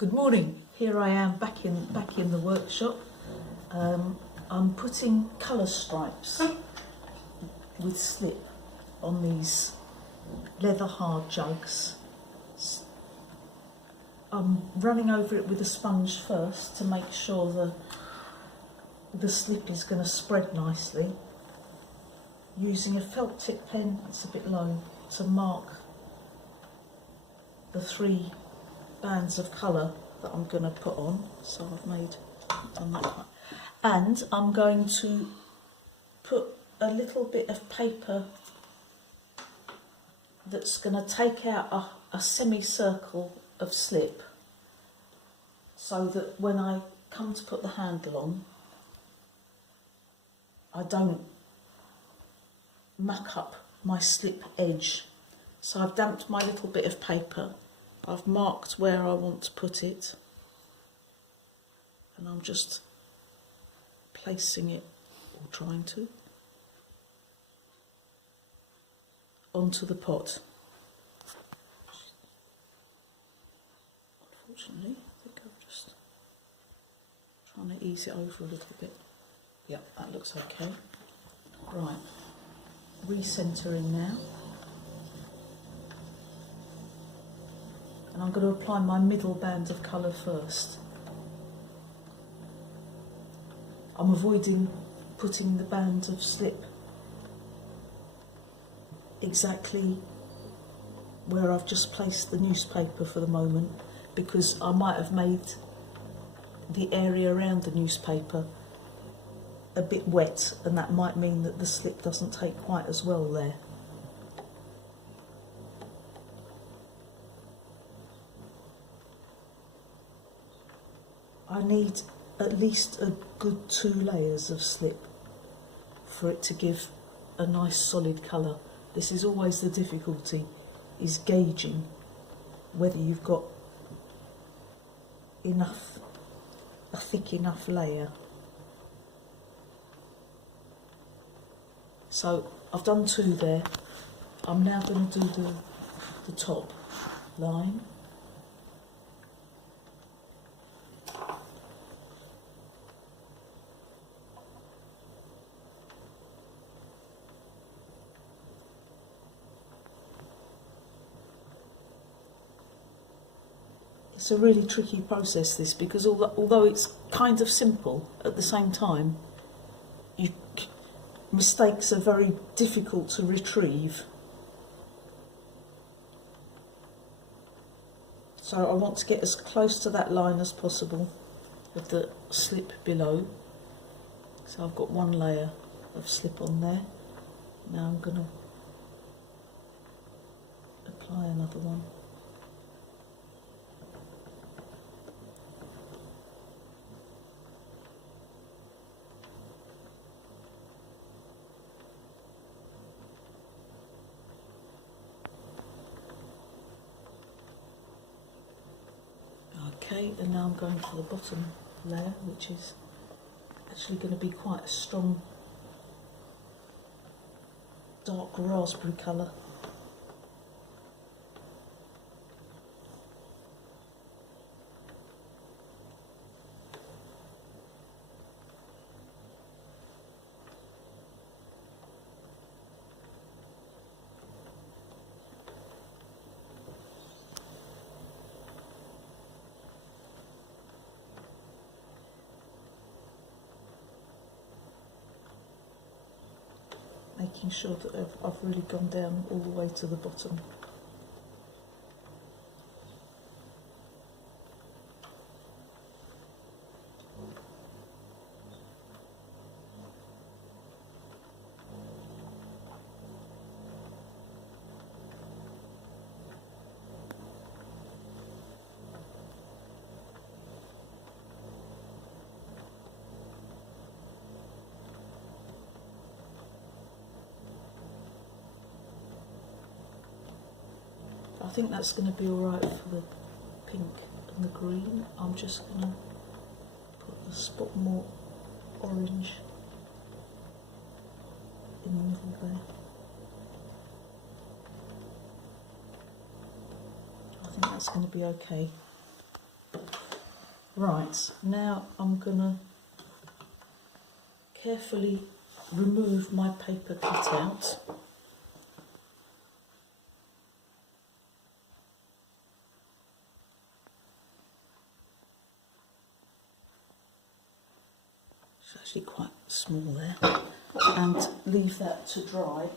Good morning. Here I am back in the workshop. I'm putting colour stripes with slip on these leather hard jugs. I'm running over it with a sponge first to make sure the slip is going to spread nicely. Using a felt tip pen, it's a bit low, to mark the 3 bands of colour that I'm going to put on. So I've done that part. And I'm going to put a little bit of paper that's going to take out a semicircle of slip, so that when I come to put the handle on, I don't muck up my slip edge. So I've damped my little bit of paper, I've marked where I want to put it, and I'm just placing it, or trying to, onto the pot. Unfortunately, I think I'm just trying to ease it over a little bit. Yep, that looks okay. Right, recentering now. And I'm going to apply my middle band of colour first. I'm avoiding putting the band of slip exactly where I've just placed the newspaper for the moment, because I might have made the area around the newspaper a bit wet, and that might mean that the slip doesn't take quite as well there. I need at least a good 2 layers of slip for it to give a nice solid colour. This is always the difficulty, is gauging whether you've got a thick enough layer. So I've done 2 there. I'm now going to do the top line. It's a really tricky process, this, because although it's kind of simple, at the same time, mistakes are very difficult to retrieve. So I want to get as close to that line as possible of the slip below. So I've got 1 layer of slip on there. Now I'm going to apply another one. Okay, and now I'm going for the bottom layer, which is actually going to be quite a strong dark raspberry colour. Making sure that I've really gone down all the way to the bottom. I think that's going to be alright for the pink and the green. I'm just going to put a spot more orange in the middle there. I think that's going to be okay. Right, now I'm going to carefully remove my paper cutout. It's actually quite small there, and leave that to dry.